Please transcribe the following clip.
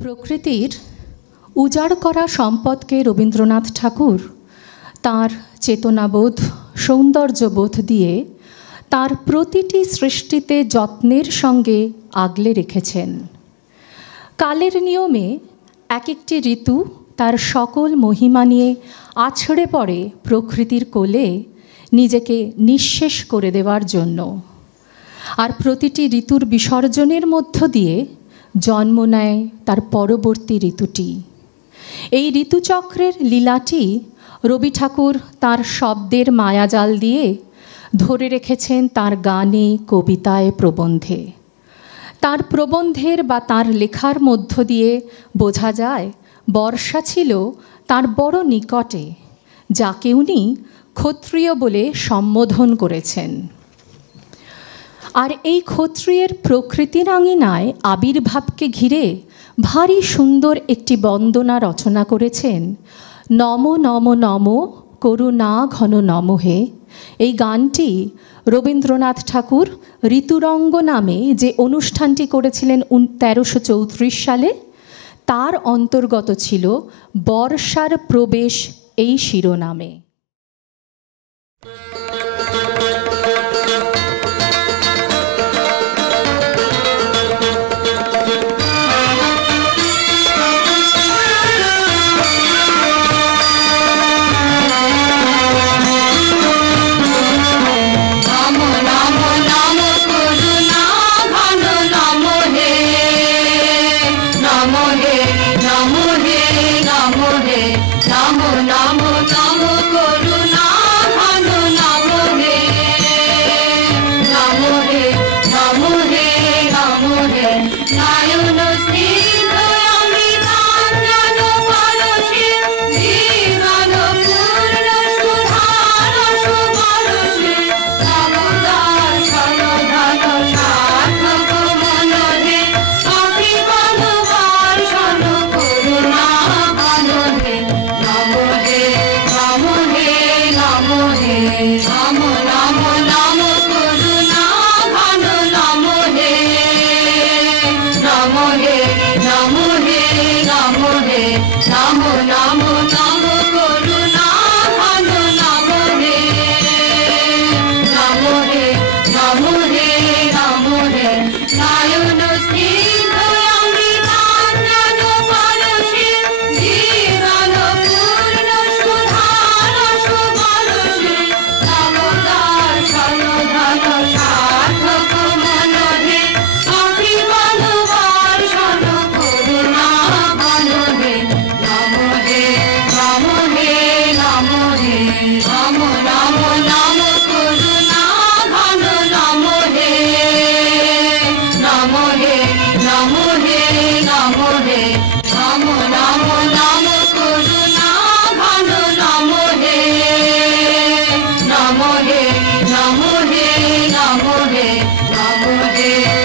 প্রকৃতির উজাড় করা সম্পদকে রবীন্দ্রনাথ ঠাকুর তাঁর চেতনাবোধ সৌন্দর্যবোধ দিয়ে তাঁর প্রতিটি সৃষ্টিতে যত্নের সঙ্গে আগলে রেখেছেন। কালের নিয়মে এক একটি ঋতু তার সকল মহিমা নিয়ে আছড়ে পড়ে প্রকৃতির কোলে নিজেকে নিঃশেষ করে দেওয়ার জন্য, আর প্রতিটি ঋতুর বিসর্জনের মধ্য দিয়ে জন্ম নেয় তার পরবর্তী ঋতুটি। এই ঋতুচক্রের লীলাটি রবি ঠাকুর তাঁর শব্দের মায়াজাল দিয়ে ধরে রেখেছেন তাঁর গানে, কবিতায়, প্রবন্ধে। তাঁর প্রবন্ধের বা তাঁর লেখার মধ্য দিয়ে বোঝা যায় বর্ষা ছিল তাঁর বড় নিকটে, যাকে উনি ক্ষত্রিয় বলে সম্বোধন করেছেন। আর এই ক্ষত্রিয়ের প্রকৃতির আঙিনায় আবির্ভাবকে ঘিরে ভারী সুন্দর একটি বন্দনা রচনা করেছেন। নম নম নম করুণা ঘন নম হে। এই গানটি রবীন্দ্রনাথ ঠাকুর ঋতুরঙ্গ নামে যে অনুষ্ঠানটি করেছিলেন 1334 সালে, তার অন্তর্গত ছিল বর্ষার প্রবেশ এই শিরোনামে। Namo He, Namo He, Namo He.